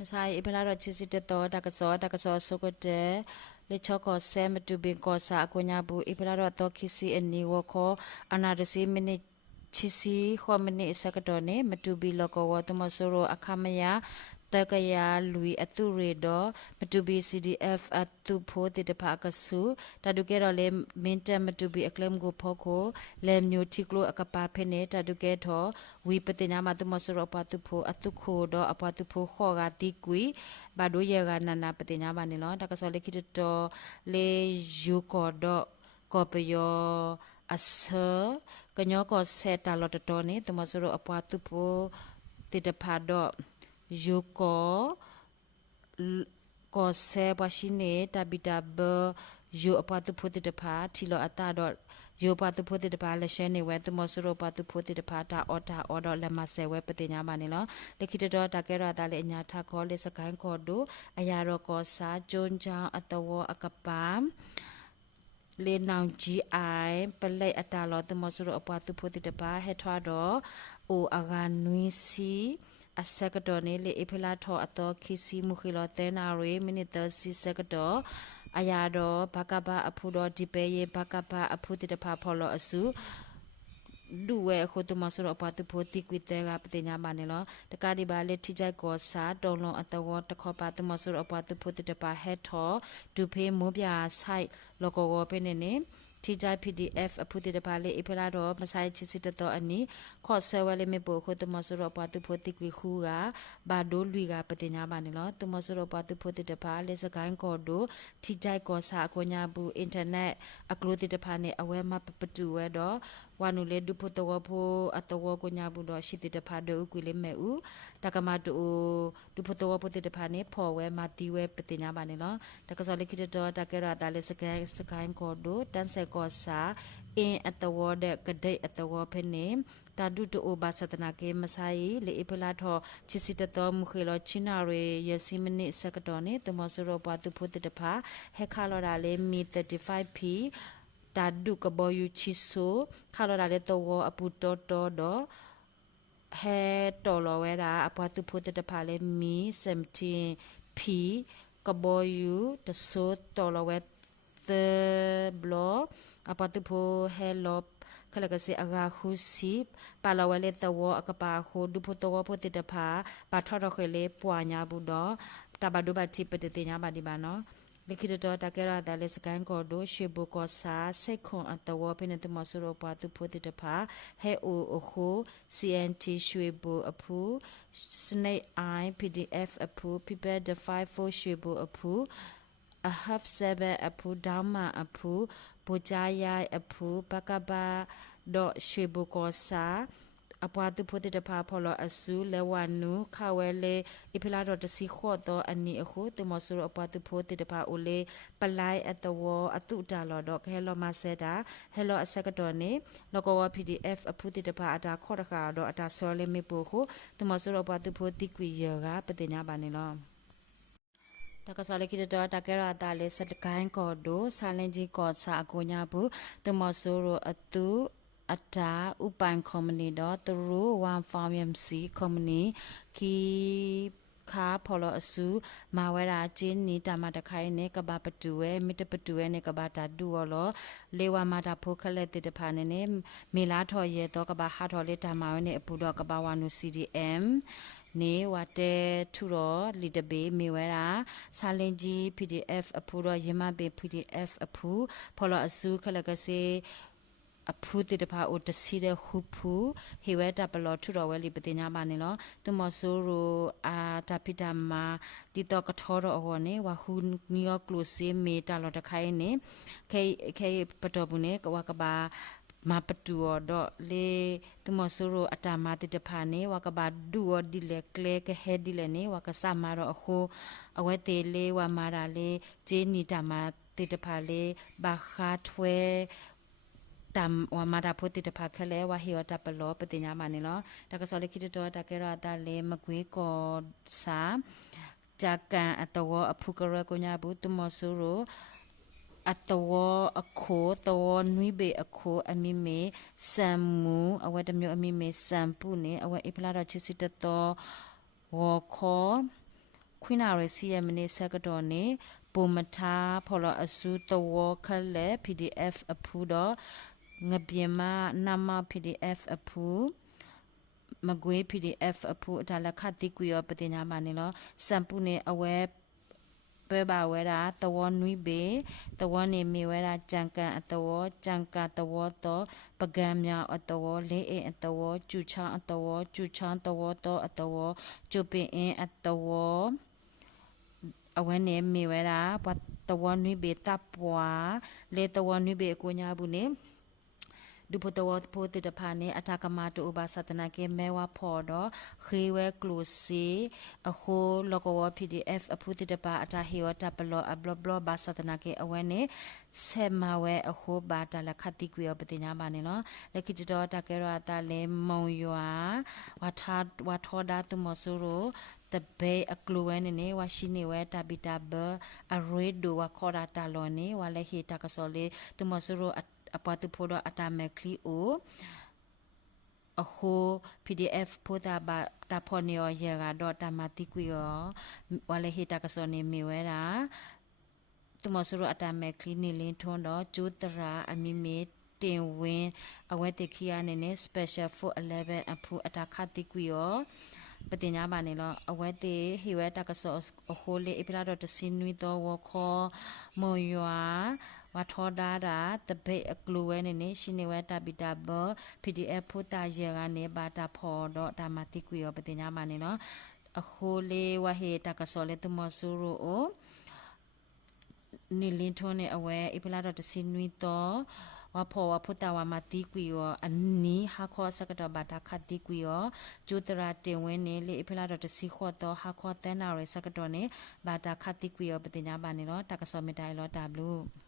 มสายอิพลาดชิสิตโตดักซอสุกเตเลชอกอเซมตุบิกอสาอกุญาบุอิพลาดตอคิซีอันนีวอคออนาดซีมินิชิซีขอมินิสกตอเนมตุบิลกอวตมสโรอคามยาตะกยาลุยอตุเรดอมตุบี CDF อตุโพติตภากสุตาดุเกรอเลมินเตมตุบีอเคลมโกพอโคเลมญูทิกโลอกปาเพเนตาดุเกทอวีปตินามาตุมสโรปาตุโพอตุโคดออปาตุโพขอกาติกุยบาดุเยกานานาปตินาบานิลอตากะซอเลคิตโตเลยูกอดอกอปยอအဆကညောကဆက်တာလော်တတော်နေတမစရအပွားသူဖို့တိတဖာတော့ယူကောဆဲပရှိနေတာဘီတာဘယူအပွားသူဖို့တိတဖာထီလောအတာတော့ယူပါသူဖို့တိတဖာလက်ရှဲနေဝဲတမစရပါသူဖို့တိတဖာတာအော်တာအော်တော့လက်မဆဲဝဲပတိညာမနေလောလက်ခိတတော်တကဲရတာလေအညာထခေါ်လေစကိုင်းခေါ်တို့အရာတော့ကောစာဂျွန်ချောင်းအတဝအကပမ်เลนาวจีไอเปลยอัตาลอตมอสุรอปาตุโพติตบาเฮทวาดอโออากานุยซีအစကတော်နေလေအဖလာထောအတော်ခီစီမူခီလောတဲနာရေမိနစ်တစီစကတော်အရာတော်ဘကဘာအဖူတော်ဒီပဲရေဘကဘာအဖူတိတဖာဖော်လောအစုလူဝဲခုတမဆရပတူဖိုတိကွီတဲကပတိညာမနေလောတကဒီပါလေထိကြိုက်ကောစာတုံလုံးအတဝတခောပါတမဆရပတူဖိုတိတပါဟက်ထောဒူဖေးမိုးပြဆိုင်လောကောကောပဲနေနေထိကြိုက် PDF အဖူတိတပါလေအဖလာတော့မဆိုင်ချစ်စစ်တော်အနီခော့ဆွဲဝဲလေးမေပိုခုတမဆရပတူဖိုတိကွီခူကဘာဒိုလူကပတိညာမနေလောတမဆရပတူဖိုတိတပါလေစကိုင်းကောဒိုထိကြိုက်ကောစာကိုညာဘူးအင်တာနက်အကလိုတိတပါနေအဝဲမပတူဝဲတော့ဝါနုလေဒုဖတဝဖိုအတဝကိုညာဘူးတော့ရှိတိတဖာဒုကွေလေးမဲဥတကမတူဒုဖတဝပိုတိတဖာနေဖော်ဝဲမတီဝဲပတိညာပါနေလောတကစောလိခိတတော်တကရတာလေစကိုင်းကောဒိုတန်ဆေကောစာအင်းအတဝတဲ့ကဒိတ်အတဝဖဲနေတာဒုတိုဘာစတနာကေမဆိုင်လေအပလာထောချစ်စစ်တော်မူခေလောချိနာရေယစီမနိစကတော်နေတမဆရောပါတုဖို့တဖာဟက်ခါလော်ဒါလေမီ 35pတာဒုကဘောယူချီဆိုခါလော်ဒါလေတော့အပူတော်တော်တော့ဟဲတော်လော်ဝဲတာအပွားသူဖို့တဖာလေမီ 17p ကဘောယူတဆိုတော်လော်ဝဲသဘလောအပွားသူဖို့ဟဲလော်ခလကစီအဂါခုစီပါလဝဲလေတော့အကပါခိုဒုဖို့တော်ဖို့တဖာပါထော်တော်ခွေလေပွာညာဘူးတော့တဘဒုဘတိပတတိညာပါဒီပါနော်လခိတတော်တကရတာလေစကန်ကောဒိုရှေဘကောစာစိတ်ခွန်အတဝဖိနေတမဆရောပါသူဖို့တိတဖာဟဲအိုအခု CNT ရွှေဘူအဖူ Snake Eye PDF အဖူ People the 54ရွှေဘူအဖူa half 7အဖူဒေါမအဖူဘူဂျာယိုင်အဖူပကဘာဒေါရွှေဘူကောစာအပွားသူဖို့တဖာဖော်လို့အဆူလဲဝနုခဝဲလေအဖလာတော့တစီခေါ်တော့အနီအခုတမဆူအပွားသူဖို့တဖာအိုလေပလိုက်အတဝအတုတာလို့တော့ဟဲလောမဆဲတာဟဲလောအစကတော့နေလောကဝ PDF အဖူတဖာအတာခေါ်တခါတော့အတာဆောလေမေပိုခုတမဆူအပွားသူဖို့တိကွေရကပတိညာပါနေလောတကစားလကိတကရတာလေစတကိုင်းကောဒိုဆာလင်ဂျီကောစာအကိုညာဘူးတမဆူရအတူအတာဥပိုင်ကော်မနီတော့သူတို့ဝန်ဖောင်ယမ်စီကော်မနီကီခါဖော်လို့အစုမာဝဲတာချင်းနီတာမတခိုင်နေကဘာပတူဝဲမိတပတူဝဲနေကဘာတာဒူရောလေဝမာတာဖိုခလက်တိတဖာနေနေမေလာထော်ရဲတော့ကဘာဟာထော်လေးတာမာဝဲနေအပူတော့ကဘာဝနု CDMနေဝတဲထူတော့လီတဘေးမေဝဲတာဆာလင်ဂျီ PDF အဖူတော့ရမဘေ PDF အဖူဖော်လို့အစုခလကစေအဖူတိတဖာအိုတစီတဲ့ခုဖူဟေဝဲတာပလောထူတော်ဝဲလီပတိညာပါနေလောသူမဆိုးရိုအာတာပိတာမာတီတော့ကထောတော့ဟောနေဝခုနီယောကလိုစီမေတာလောတခိုင်းနေခဲပတော်ဘူးနေကဝကဘာမပတူတော့လေသူမဆိုးရိုအတာမာတိတဖာနေဝကဘာဒူဒီလေကလေကဟဲဒီလေနေဝကဆာမာတော့အခုအဝဲတေလေးဝမာတာလေးဂျေနီတာမာတိတဖာလေးဘာခါထွဲตามว่ามาดาพุติตภาคแลว่าเฮียตาปลอปฏิญามานี่เนาะตะกะสอลิคิตตอตะเกราตาเลมะกวยกอสาจากการอัตวอภุกระกุญาบุตุมอสุโรอัตวออโคตวนุยเบอโคอมิเมซัมมูอวะตะมยออมิเมซัมปุเนอวะอิพลาดอชิสิตตอวอคอ ခွိနာရစီယမနေစကတော့နေပုံမထားဖော်လအစုတော်ခလဲ PDF အဖူတော့ငပြေမနာမ PDF အဖူမကွေး PDF အဖူအတလခတိကွေပတင်ညာမနေလို့စံပူနေအဝဲပဲပါဝဲတာတဝနွိပေတဝနေမီဝဲတာကြံကန်အတဝကြံကာတဝတော့ပကံမြောင်အတဝလေးအအတဝကျူချောင်းအတဝကျူချောင်းတဝတော့အတဝကျုပင်အင်းအတဝအဝဲနေမီဝဲတာပတ်တဝနွိပေတပ်ပွားလေတဝနွိပေကိုညာဘူးနေဒုပတဝတ်ပိုတိတဖာနေအတကမာတူဘာသတနာကေမဲဝဖော်တော့ခေဝဲကလုစီအခုလောကဝ PDF အဖုတိတပါအတဟေဝတပလောအဘလဘလဘာသတနာကေအဝဲနေဆေမဝဲအခုဘာတလခတိကွေပတိညာပါနေနော်လက်ခိတတော်တကဲရတာလေမုံရွာဝထောဒါတုမဆူရိုတဘေအကလူဝဲနေဝရှိနေဝဲတဘီတဘအရေဒိုဝခေါ်တာတလောနေဝလည်းဟေတကစောလေတုမဆူရိုအပတ်ဖို့တော့အတမဲကလီအိုအခု PDF ပို့တာဘာတာဖော်နေရကတော့တမတိကွေရောဝလည်းဟေတကစောနေမိဝဲတာတုမဆူရိုအတမဲကလီနေလင်းထွန်းတော့ကျူတရာအမီမီတင်ဝင်းအဝဲတခိယနေနဲ့ special for 11အဖူအတခတိကွေရောပတင်ညာပါနေလို့အဝဲတေဟိဝဲတကစောအခိုးလေးအပြလာတော့တစင်းနွီတော့ဝခေါ်မွန်ရွာဝထောဒါတာတပိတ်အကလူဝဲနေရှိနေဝဲတပိတာဘ PDF ဖုတာရေကနေဘာတာဖော်တော့ဒါမတိကွေရောပတင်ညာပါနေနော်အခိုးလေးဝဟေတကစောလေးတမဆူရိုနီလင်းထုံးနေအဝဲအပြလာတော့တစင်းနွီတော့ဝဖော်ဝဖုတာဝမတိကွေရောအနီဟာခောစကတော့ဘာတာခတ်တိကွေရောကျူတရာတင်ဝင်းနေလေအဖလာတော့တစီခောတော့ဟာခောတဲနာရစကတော့နေဘာတာခတ်တိကွေရောပတင်ညာပါနေတော့တကစောမတိုင်လောတာဘလူး